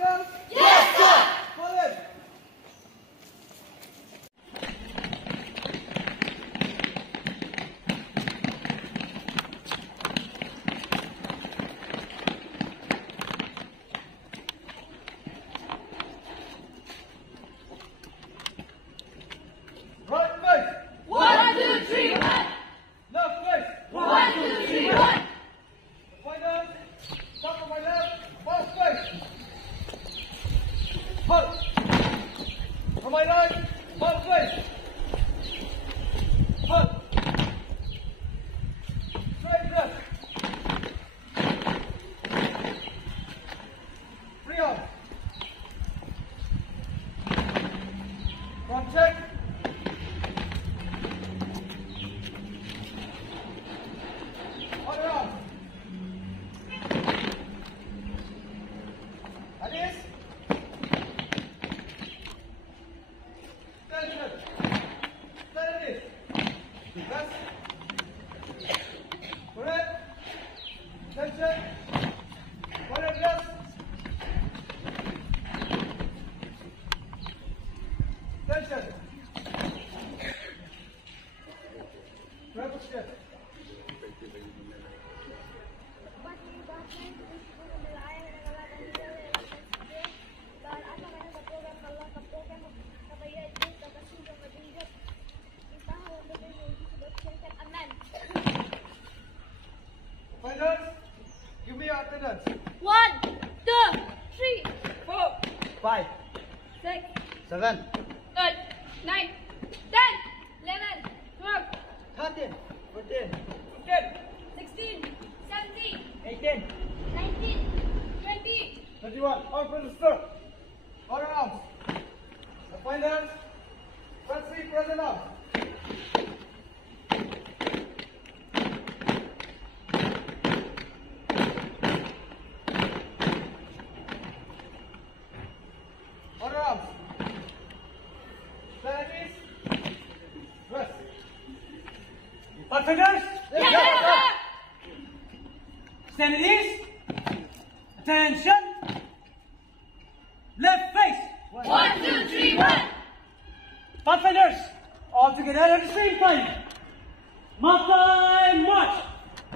Fighters? Yes, sir! Solid! Right face! 1, 2, 3, 1! Left face! 1, 2, 3, 1! Fighters! Top of my left! First face! Halt! From my right! First face! Halt! Straight left! Free arm! Front check! Other arm! Alice! Tension! Steady! Press! Correct! Tension! Correct, yes! Tension! Triple step! Fighters, give me your attendance. 1, 2, 3, 4, 5, 6, 7, 8, 9, 10, 11, 12, 13, 14, 16, 17, 18, 19, 20. 21. Arm for the stir. Other arms. The fighters, front feet, present arms. Other arms. Stand rest. All fighters, Yes, sir! stand at ease. Attention. Left face. 1, 2, 3, 1! All fighters, all together at the same time. Mark time, march.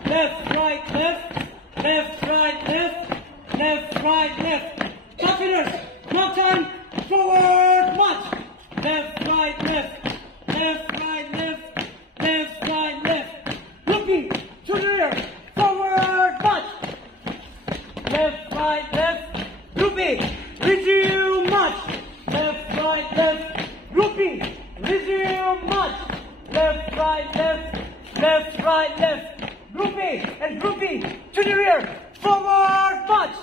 Left, right, left. Left, right, left. Left, right, left. All fighters, mark time, forward, march. Left, right, left. Left, right, left. Left, right, left. Looking to the rear. Forward, march. Left, right, left. Looping. Resume march. Left, right, left. Looping. Resume march. Left, right, left. Left, right, left. Looping and grouping to the rear. Forward march.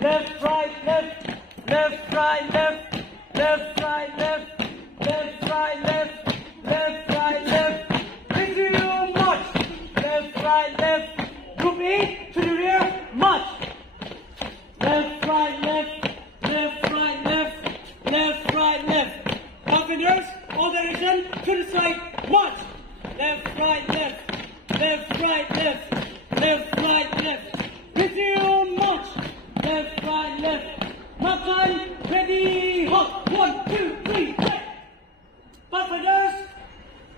Left, right, left. Left, right, left. Left, right, left. Left, right, left. Left, right, left. Resume march. Left, right, left. Grouping to the rear. March. Left, right, left. Left, right, left. Left, right, left. Confidence, all direction to the side. March. Left, right, left. Left, right, left. Left, right, left. Resume march. Left, right, left. Mark time. Ready. Halt. 1, 2, 3. Break. Confidence.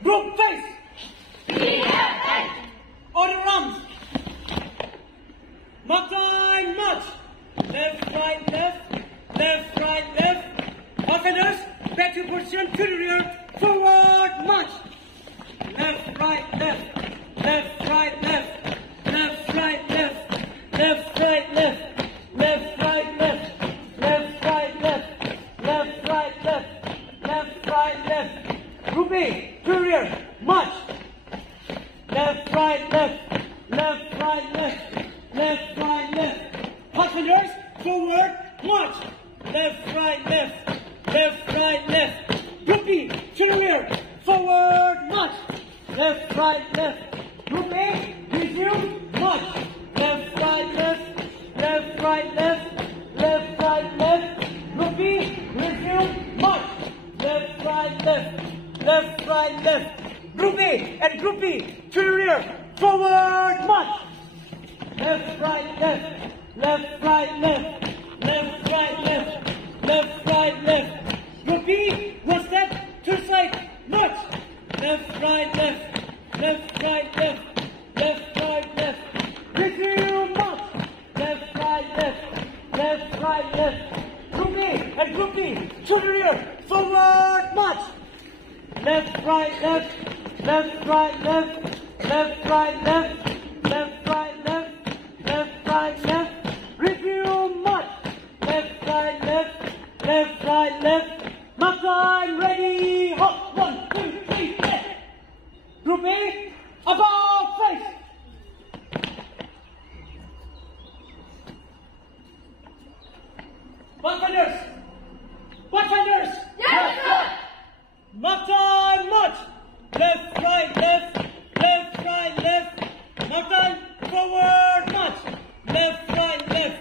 Group face. BFA! Order arms. Mark time, march. Left, right, left. Left, right, left. Offenders, back to position to the rear. Forward, march. Left, right, left. Left, right, left. Left, right, left. Left, right, left. Left, right, left. Left, right, left. Left, right, left. Left, right, left. Grouping to the rear. March. Left, right, left. Left, right, left. Left, right, left. Passengers, forward, march. Left, right, left. Left, right, left. Grouping to the rear. Forward, march. Left, right, left. Grouping, resume, march. Left, right, left. Left, right, left. Left, right, left. Grouping, resume, march. Left, right, left. Left, right, left. Grouping and grouping to the rear. Forward, march. Left, right, left. Left, right, left. Left, left, right, left. Group A and Group B, to the rear, forward, march. Left, right, left, left, right, left, left, right, left, left, right, left, left, right, left. Review, march. Left, right, left, left, right, left. Mark time, ready, hop. 1, 2, 3, left. Group A, about face. Pathfinders! Pathfinders! Yes, sir. Mark time, march! Left, right, left, left, right, left. Mark time, forward, march! Left, right, left.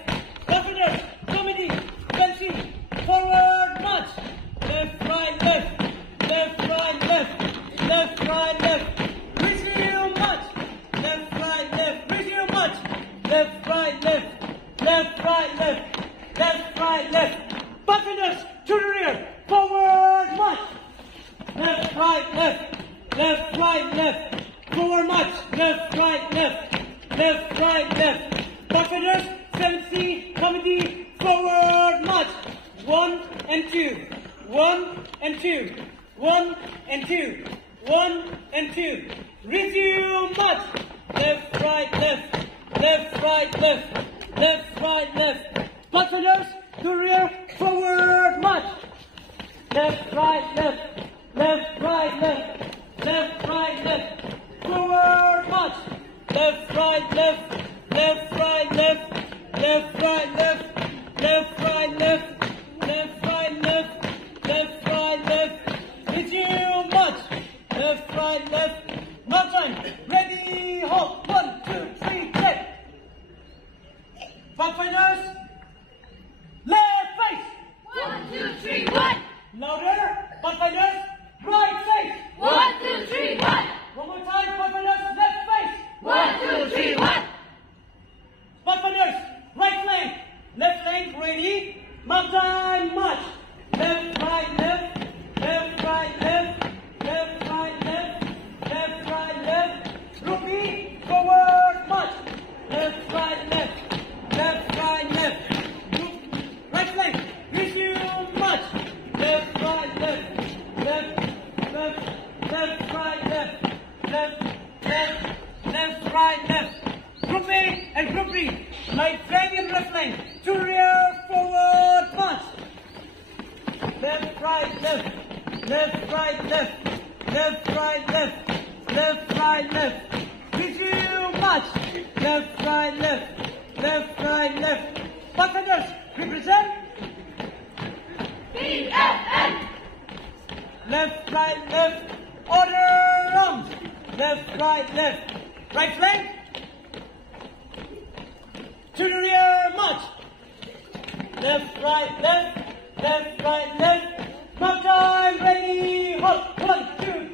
Pathfinders, comedy, fancy, forward, march! Left, right, left, left, right, left, left, right, left. Resume, march! Left, right, left, resume, march! Left, right, left, left, right, left. Left, right, left. Pathfinders, to the rear. Forward, march. Left, right, left. Left, right, left. Forward, march. Left, right, left. Left, right, left. Pathfinders, 7C, comedy, forward, march. 1 and 2. 1 and 2. 1 and 2. 1 and 2. Resume, march. Left, right, left. Left, right, left. Left, right, left. Pathfinders, to rear, forward, march. Left, right, left. Left, right, left. Left, right, left. Forward, march. Left, right, left. Left, right, left. Left, right, left. Left, right, left. Left, right, left. Left, right, left. Resume, march. Left, right, left. March time. Ready, halt. 1, 2, 3, left. Pathfinders, left face. 1, 2, 3, 1. Louder. Pathfinders, right face. 1, 2, 3, 1. One more time. Pathfinders, left face. 1, 2, 3, 1. Pathfinders, right flank. Left flank, ready. Mark time, march. Left, right, left. Left, right, left. Left, right, left. Left, right, left. Group B, forward, march. Left, right, left. Left, right, left. Right flank, resume, march. Left, right, left. Left, left, left, right, left. Left, left, left, right, left. Group A and Group B, right flank and left flank. To rear, forward, march. Left, right, left. Left, right, left. Left, right, left. Left, right, left. Resume, march. Left, right, left. Left, right, left. Pathfinders, represent. BFN. Left, right, left. Order arms. Left, right, left. Right flank. To the rear, march. Left, right, left. Left, right, left. Mark time, ready, halt. 1, 2,